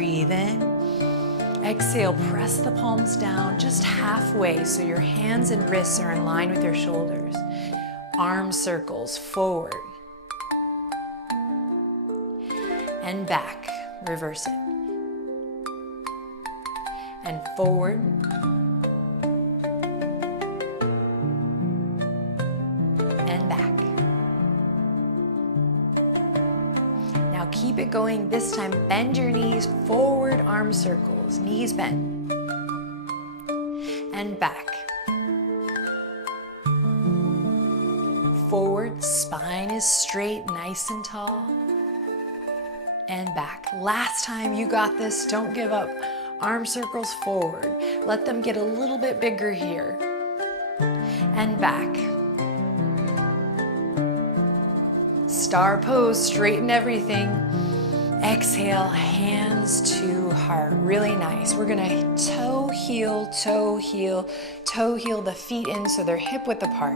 breathe in. Exhale, press the palms down just halfway so your hands and wrists are in line with your shoulders. Arm circles forward and back. Reverse it. And forward. And back. Now keep it going. This time bend your knees, forward arm circles, knees bent. And back. Forward, spine is straight, nice and tall. And back. Last time, you got this, don't give up. Arm circles forward. Let them get a little bit bigger here. And back. Star pose, straighten everything. Exhale, hands to heart. Really nice. We're gonna toe heel, toe heel, toe heel the feet in so they're hip width apart.